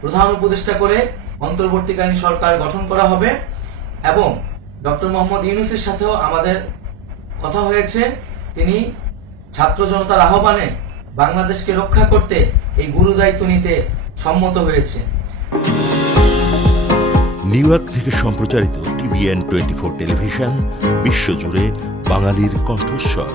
প্রধান উপদেষ্টা করে অন্তর্বর্তীকালীন সরকার গঠন করা হবে এবং ডক্টর মোহাম্মদ ইউনুসের সাথেও আমাদের কথা হয়েছে, তিনি ছাত্র জনতার আহ্বানে বাংলাদেশকে রক্ষা করতে এই গুরু দায়িত্ব নিতে সম্মত হয়েছে। নিউ ইয়র্ক থেকে সম্প্রচারিত টিভিএন টোয়েন্টি ফোর টেলিভিশন, বিশ্বজুড়ে বাঙালির কণ্ঠস্বর।